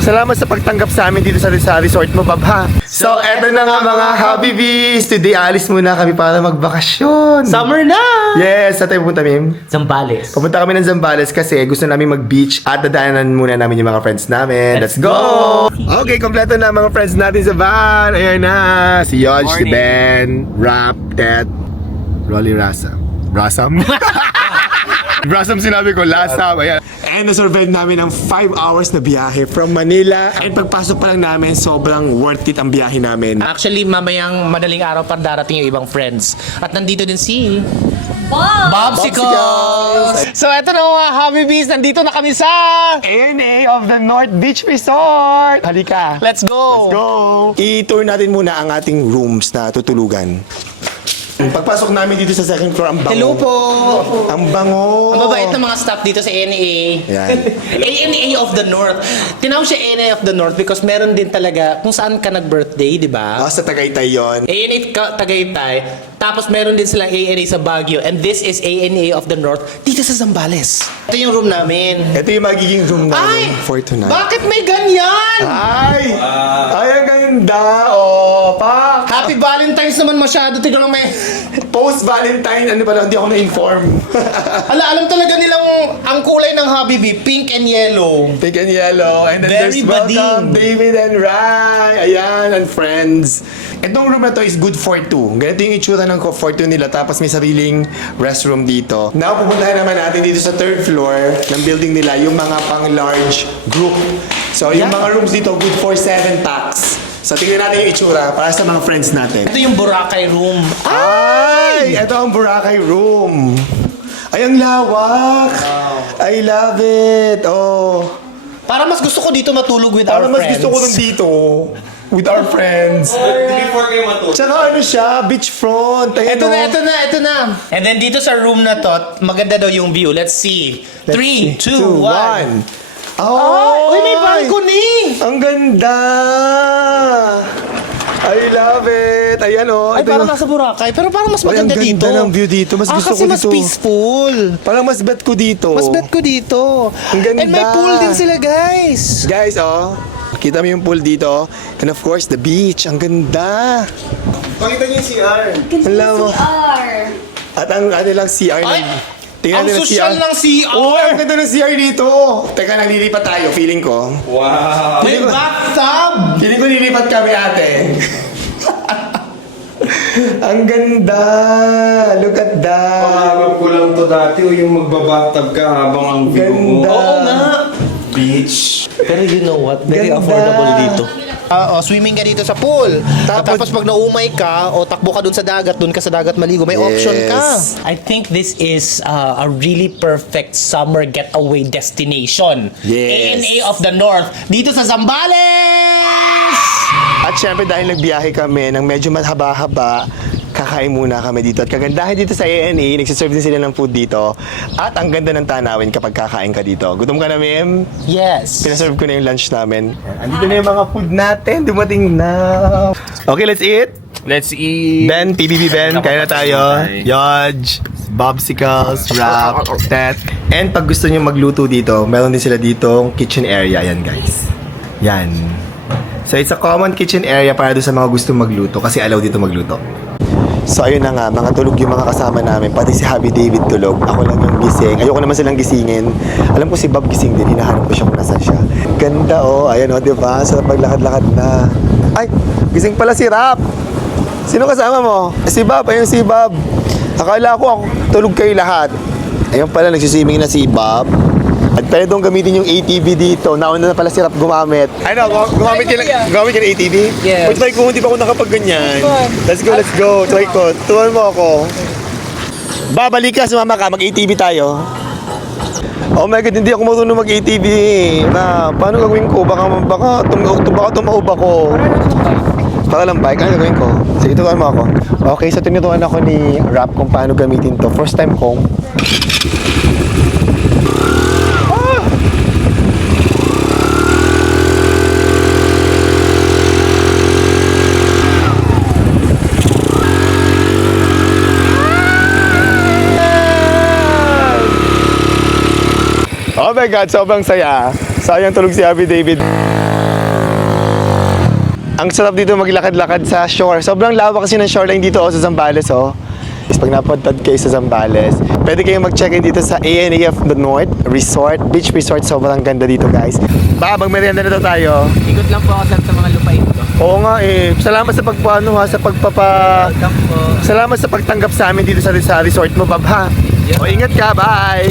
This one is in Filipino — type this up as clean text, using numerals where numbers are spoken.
Salamat sa pagtanggap sa amin dito sa resort mo, Bob, ha? So, eto na nga mga Habibis. Today, alis muna kami para magbakasyon. Summer na! Yes, saan tayo pupunta, Mim? Zambales. Pupunta kami ng Zambales kasi gusto namin mag-beach at dadaanan muna namin yung mga friends namin. Let's go! Okay, kompleto na mga friends natin sa van. Ayan na. Si Yodge, si Ben, Rap, Ted, Rolly Rasa. Rasam? Rasam sinabi ko, Lasam. Ayan. And nasurvive namin ng 5 hours na biyahe from Manila. And pagpasok pa lang namin, sobrang worth it ang biyahe namin. Actually, mamayang madaling araw pa darating yung ibang friends. At nandito din si... Bobsicles! So eto na mga Habibis, nandito na kami sa... ANA of the North Beach Resort! Halika! Let's go! Let's go! I-tour natin muna ang ating rooms na tutulugan. Pagpasok namin dito sa second floor, ang bango. Hello po! Ang bango! Ang babait ng mga staff dito sa ANA. Yan. ANA of the North. Tinawag siya ANA of the North because meron din talaga kung saan ka nag-birthday, di ba? Sa Tagaytay yon. ANA Tagaytay. Tapos meron din silang ANA sa Baguio. And this is ANA of the North dito sa Zambales. Ito yung room namin. Ito yung magiging room namin for tonight. Bakit may ganyan? Ay! Ay, ang ganda! Oh, pak! Happy Valentine's naman masyado. Tignan lang may... Post-Valentine, ano pala, hindi ako na-inform. Alam talaga nilang ang kulay ng Habibi, pink and yellow. Pink and yellow. And then Very there's welcome, bading. David and Rai. Ayan, and friends. Itong room na to is good for two. Ganito yung itsura ng for two nila. Tapos may sariling restroom dito. Now, pupuntahan naman natin dito sa third floor ng building nila, yung mga pang-large group. So, yung mga rooms dito, good for 7 packs. So, tingnan natin yung itsura para sa mga friends natin. Ito yung Boracay room. Ay! Ito ang Boracay room. Ay, ang lawak. I love it. Oh. Para mas gusto ko dito matulog with Para our mas friends. gusto ko nun dito. With our friends. Before kayo matulog. Tsaka ano siya, beachfront. Ayan, Ito na. And then dito sa room na to, maganda daw yung view. Let's see. 3, 2, 1. Oh! Uy, may balcony! Ang ganda! I love it! Ayan o. Ay, parang nasa Boracay. Pero parang mas Ay, ang maganda dito. ganda ng view dito. Mas gusto kasi ko mas dito. peaceful. Parang mas bet ko dito. Mas bet ko dito. Ang ganda. And may pool din sila, guys. Guys, oh. Kita mo yung pool dito. And of course, the beach. Ang ganda. Pakita niyo yung CR. Alam mo. At ang ano lang CR Ay! Tingnan Ang natin social ng CR. Oh, ang ganda ng CR dito. Teka, nalilipat tayo. Feeling ko. Wow. May bathtub. Feeling ko nilipat kami, ate. Ang ganda. Look at that. Pangarap ko lang to dati o yung magbabatag ka habang ang view mo. Ganda. Oo nga. Beach. Pero you know what? Very Ganda. affordable dito. Swimming ka dito sa pool. Tapos pag naumay ka o takbo ka dun sa dagat, dun ka sa dagat maligo, may option ka. Yes. I think this is a really perfect summer getaway destination. Yes. ANA of the North. Dito sa Zambales! At syempre dahil nagbiyahe kami ng medyo mahaba-haba, kakain muna kami dito. At kagandahan dito sa ANA, nagsiserve din sila ng food dito. At ang ganda ng tanawin kapag kakain ka dito. Gutom ka na, Mim? Yes. Pinaserve ko na yung lunch namin. Andito na yung mga food natin. Dumating na. Okay, let's eat. Let's eat. Ben, PBB Ben, kaya na tayo. Yodge, Bobsicles, Rap, Tet. And pag gusto nyo magluto dito, meron din sila ditong kitchen area. Yan, guys. Yan. So, it's a common kitchen area para doon sa mga gusto magluto kasi allow dito magluto. So, ayun na nga, mga tulog yung mga kasama namin. Pati si Happy David tulog. Ako lang yung gising. Ayoko naman silang gisingin. Alam ko si Bob gising din. Hinahanap ko siya kung nasan siya. Ganda, oh. Ayan, oh, diba? Sarap maglakad-lakad na. Ay, gising pala si Rap. Sino kasama mo? Si Bob. Ayun si Bob. Akala ko ako tulog kayo lahat. Ayun pala, nagsiswimming na si Bob. At pwede doon gamitin yung ATV dito. Nauna na pala si Rap gumamit. Ano, gumamit ka ng ATV? Yes. O, try ko, hindi pa ako nakapag-ganyan. Let's go. Try ko. Tuwan mo ako. Babalik ka, sumama ka. Mag-ATV tayo. Oh my God, hindi ako marunong mag-ATV. Na, paano gagawin ko? Baka tumaob ako. Para lang bike, ano gagawin ko? Sige, turuan mo ako. Okay, so tinutuan ako ni Rap kung paano gamitin to. First time ko. Oh my God, sobrang saya. Sayang tulog si Happy David. Ang sarap dito maglakad-lakad sa shore. Sobrang lawak kasi ng shoreline dito sa Zambales, oh. Is pag napunta kayo sa Zambales, pwede kayong mag-check-in dito sa ANA of the North Resort, Beach Resort. Sobrang ganda dito, guys. Baka magmerienda na to tayo. Ikot lang po ako sa mga lupain ko. Oo nga eh. Salamat sa pagpano ha, sa Salamat sa pagtanggap sa amin dito sa resort mo, Bob ha. O ingat ka, bye!